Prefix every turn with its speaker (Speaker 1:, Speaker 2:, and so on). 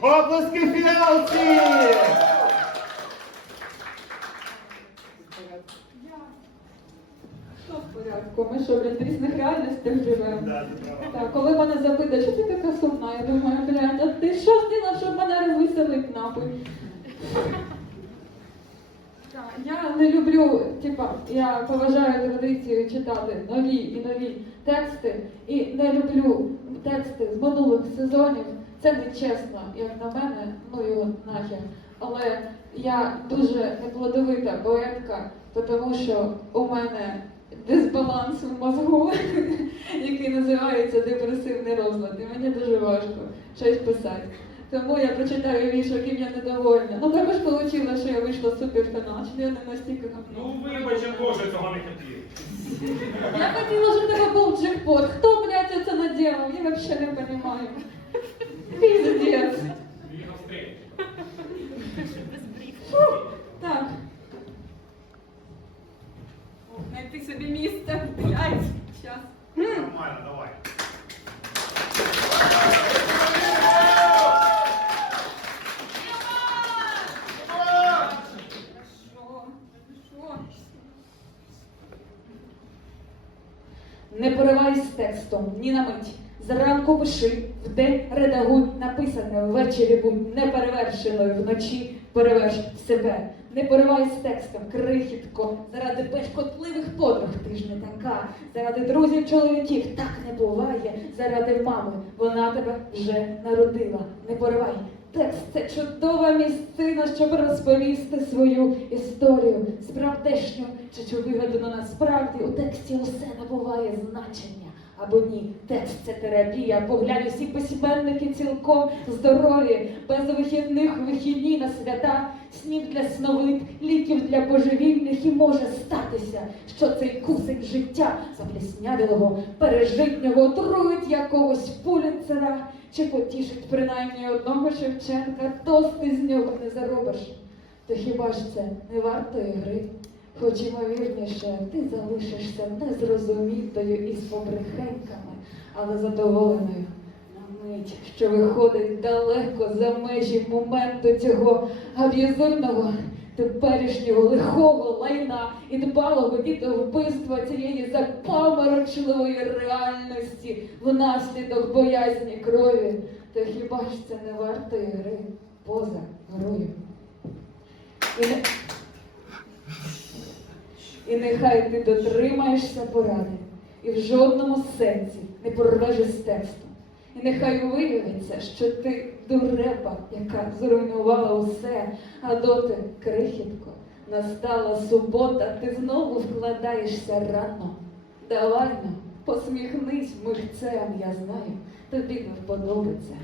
Speaker 1: Оплески фіалці!
Speaker 2: Що в порядку? Ми що, блядь, в різних реальностях живемо? Так, коли мене запитують, що ти така сумна, я думаю, блядь, а ти що зробила, щоб мене розвеселить нахуй? Так, Я не люблю, типа, я поважаю традицію читати нові і нові тексти, і не люблю тексти з минулих сезонів. Це не чесно, як на мене, ну його нахер. Але я дуже неплодовита поетка, тому що у мене дисбаланс в мозгу, який називається депресивний розлад. І мені дуже важко щось писати. Тому я прочитаю вірш, яким я недовольна. Ну так ж вийшло, що я вийшла суперфінал, що я не настільки
Speaker 3: Ну вибач, я теж цього не хотів.
Speaker 2: Я хотіла, щоб тебе був джекпот. Хто, блядь, це наделав? Я вообще не понимаю. Пиздец. Так. Найти собі місце, блядь, щас.
Speaker 3: Нормально, давай.
Speaker 2: Не поривай з текстом ні на мить. Зранку пиши, вдень редагуй, написане ввечері будь неперевершеною вночі переверш себе. Не поривай з текстом крихітко, заради безкотливих подруг ти ж не така, заради друзів чоловіків так не буває, заради мами вона тебе вже народила. Не поривай. Текст це чудова місцина, щоб розповісти свою історію, справдешню чи чи вигадано насправді у тексті усе набуває значення. Або ні, текст це терапія. Поглянь, усі письменники цілком здорові, без вихідних вихідні на свята, снів для сновид, ліків для божевільних, і може статися, що цей кусик життя запліснявілого, пережитнього отруїть якогось пуліцера, чи потішить принаймні одного Шевченка, тости з нього не заробиш. То хіба ж це не вартої гри? Хоч ймовірніше, ти залишишся незрозумітою і з побрехеньками, але задоволеною на мить, що виходить далеко за межі моменту цього аб'юзивного, теперішнього лихого лайна і дбалого вбивства цієї запаморочливої реальності внаслідок боязні крові. То хіба ж це не вартої гри поза грою? Нехай ти дотримаєшся поради, і в жодному сенсі не порвеш із текстом. І нехай виявиться, що ти дурепа, яка зруйнувала усе, а доти крихітко. Настала субота, ти знову вкладаєшся рано. Давай но, посміхнись михцем, я знаю, тобі не вподобиться.